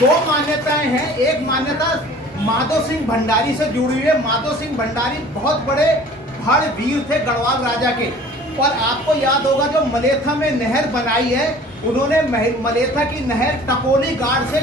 दो मान्यताएं हैं। एक मान्यता माधो सिंह भंडारी से जुड़ी हुई है। माधो सिंह भंडारी बहुत बड़े भड़ वीर थे गढ़वाल राजा के। और आपको याद होगा जो मलेथा में नहर बनाई है, उन्होंने मलेथा की नहर टकोली गाड़ से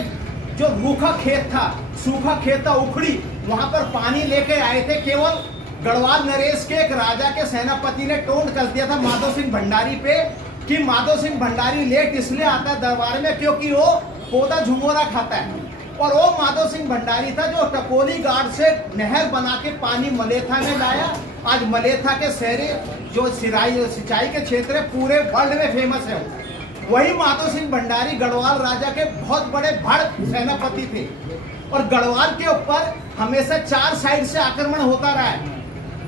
जो रूखा खेत था, सूखा खेत था उखड़ी, वहां पर पानी लेके आए थे। केवल गढ़वाल नरेश के एक राजा के सेनापति ने टोंट कर दिया था माधो सिंह भंडारी पे कि माधो सिंह भंडारी लेट इसलिए आता है दरबार में क्योंकि वो पौधा झुमोरा खाता है। और वो माधो सिंह भंडारी था जो टकोली गाड़ से नहर बना के पानी मलेथा में लाया। आज मलेथा के शहरी जो सिंचाई के क्षेत्र है पूरे वर्ल्ड में फेमस है। वही माधो सिंह भंडारी गढ़वाल राजा के बहुत बड़े भड़ सेनापति थे। और गढ़वाल के ऊपर हमेशा 4 साइड से आक्रमण होता रहा है।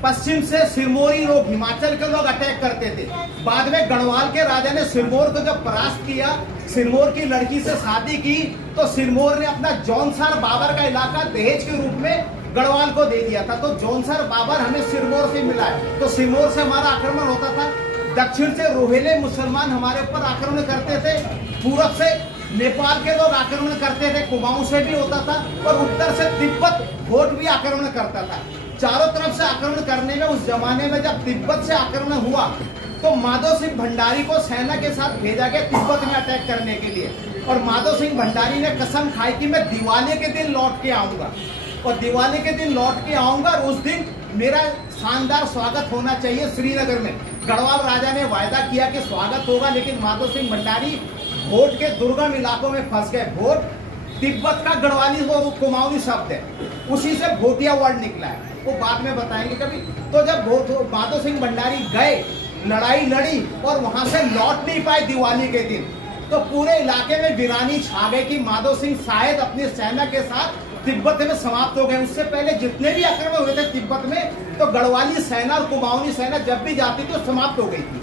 पश्चिम से सिरमौरी लोग, हिमाचल के लोग अटैक करते थे। बाद में गढ़वाल के राजा ने सिरमौर को जब परास्त किया, सिरमौर की लड़की से शादी की, तो सिरमौर ने अपना जौनसार बाबर का इलाका दहेज के रूप में गढ़वाल को दे दिया था। तो जौनसार बाबर हमें सिरमौर से मिला है। तो सिरमौर से हमारा आक्रमण होता था। दक्षिण से रोहेले मुसलमान हमारे ऊपर आक्रमण करते थे। पूरब से नेपाल के लोग आक्रमण करते थे, कुमाऊं से भी होता था। और उत्तर से तिब्बत घोट भी आक्रमण करता था। चारों तरफ से आक्रमण करने में उस जमाने में जब तिब्बत से आक्रमण हुआ तो माधो सिंह भंडारी को सेना के साथ भेजा गया तिब्बत में अटैक करने के लिए। और माधो सिंह भंडारी ने कसम खाई कि मैं दिवाली के दिन लौट के आऊंगा, और दिवाली के दिन लौट के आऊंगा और उस दिन मेरा शानदार स्वागत होना चाहिए श्रीनगर में। गढ़वाल राजा ने वायदा किया कि स्वागत होगा, लेकिन माधो सिंह भंडारी भोट के दुर्गम इलाकों में फंस गए। भोट तिब्बत का गढ़वाली वो कुमाऊनी शब्द है, उसी से भोटिया वर्ड निकला है, वो बाद में बताएंगे कभी। तो जब माधो सिंह भंडारी गए, लड़ाई लड़ी और वहां से लौट नहीं पाए दिवाली के दिन, तो पूरे इलाके में वीरानी छा गई कि माधो सिंह शायद अपनी सेना के साथ तिब्बत में समाप्त हो गए। उससे पहले जितने भी आक्रमण हुए थे तिब्बत में, तो गढ़वाली सेना और कुमाऊनी सेना जब भी जाती थी तो समाप्त हो गई थी।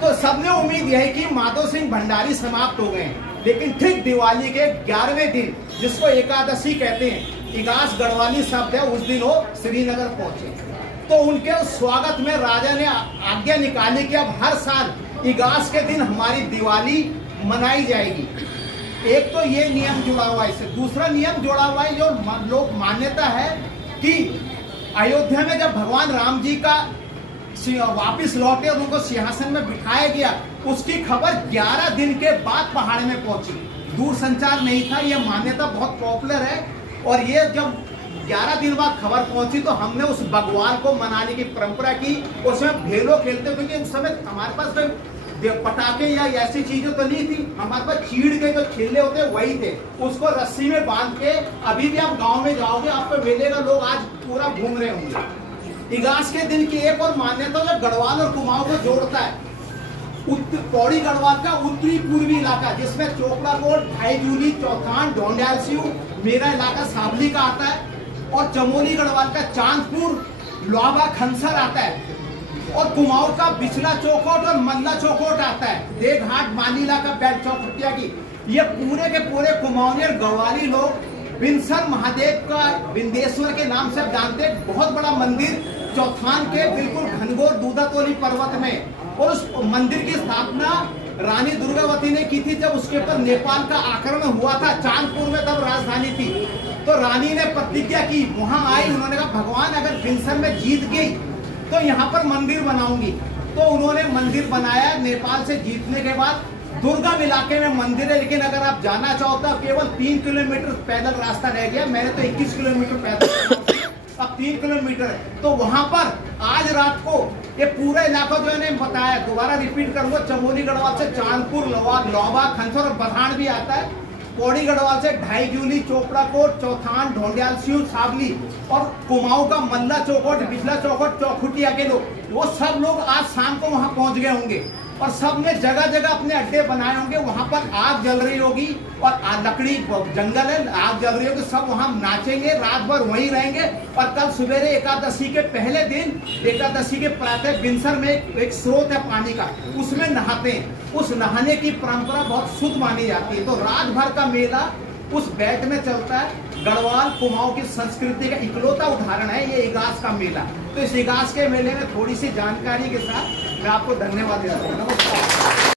तो सबने उम्मीद यही कि माधो सिंह भंडारी समाप्त हो गए। लेकिन ठीक दिवाली के 11वें दिन, जिसको एकादशी कहते हैं, इगास गढ़वाली शब्द है, उस दिन वो श्रीनगर पहुंचे। तो उनके उस स्वागत में राजा ने आज्ञा निकाली कि अब हर साल इगास के दिन हमारी दिवाली मनाई जाएगी। एक तो ये नियम जुड़ा हुआ है इससे। दूसरा नियम जुड़ा हुआ है जो लोग मान्यता है कि अयोध्या में जब भगवान राम जी का वापिस लौटे और उनको सिंहासन में बिठाया गया, उसकी खबर 11 दिन के बाद पहाड़ में पहुंची। दूर संचार नहीं था, यह मान्यता बहुत पॉपुलर है। और ये जब 11 दिन बाद खबर पहुंची तो हमने उस बगवाल को मनाने की परंपरा की। उसमें भेलो खेलते, क्योंकि उस समय हमारे पास कोई पटाखे या ऐसी चीजें तो नहीं थी। हमारे पास चीड़ के जो छिल्ले होते वही थे, उसको रस्सी में बांध के, अभी भी आप गांव में जाओगे आपको मिलेगा, लोग आज पूरा घूम रहे होंगे। इगास के दिन की एक और मान्यता जो गढ़वाल और कुमाऊं को जोड़ता है, पौड़ी गढ़वाल का उत्तरी पूर्वी इलाका, जिसमें चोपड़ा कोट, ढाई जूली, चौथान, ढोंडियाल सिऊ, मेरा इलाका सावली का आता है, और चमोली गढ़वाल का चांदपुर, लोहाबा, खनसर आता है, और कुमाऊं का बिचला चौकोट और मल्ला चौकोट आता है, देवघाट, मानीला का बैठ चौखुटिया की। ये पूरे के पूरे कुमाऊनी और गढ़वाली लोग बिनसर महादेव का बिंदेश्वर के नाम से जानते, बहुत बड़ा मंदिर चौथान के बिल्कुल घनघोर दूधातोली पर्वत में। और उस मंदिर की स्थापना रानी दुर्गावती ने की थी जब उसके ऊपर नेपाल का आक्रमण हुआ था। चांदपुर में तब राजधानी थी, तो रानी ने प्रतिज्ञा की, वहां आई, उन्होंने कहा भगवान अगर बिनसर में जीत गई तो यहाँ पर मंदिर बनाऊंगी। तो उन्होंने मंदिर बनाया। नेपाल से जीतने के बाद दुर्गम इलाके में मंदिर है, लेकिन अगर आप जाना चाहो तो केवल 3 किलोमीटर पैदल रास्ता रह गया। मैंने तो 21 किलोमीटर पैदल, अब 3 किलोमीटर है। तो वहां पर आज रात को ये पूरा इलाका जो है बताया, दोबारा रिपीट करूंगा, चमोली गढ़वाल से चांदपुर, लोहाबा, खनसर और बधान भी आता है। पौड़ी गढ़वाल से ढाई जूली, चोपड़ा कोट, चौथान, ढोंडियाल सिऊ, सावली, और कुमाऊं का मल्ला चौकोट, बिचला चौकोट, चौखुटिया के लोग, वो सब लोग आज शाम को वहां पहुंच गए होंगे। और सब ने जगह जगह अपने अड्डे बनाए होंगे। वहां पर आग जल रही होगी और लकड़ी जंगल है, आग जल रही होगी, सब वहां नाचेंगे, रात भर वहीं रहेंगे। और कल सवेरे एकादशी के पहले दिन, एकादशी के प्रातः बिनसर में एक स्रोत है पानी का, उसमें नहाते हैं। उस नहाने की परंपरा बहुत शुद्ध मानी जाती है। तो रात भर का मेला उस बैठ में चलता है। गढ़वाल कुमाऊं की संस्कृति का इकलौता उदाहरण है ये इगास का मेला। तो इस इगास के मेले में थोड़ी सी जानकारी के साथ मैं आपको धन्यवाद देता हूँ। नमस्कार।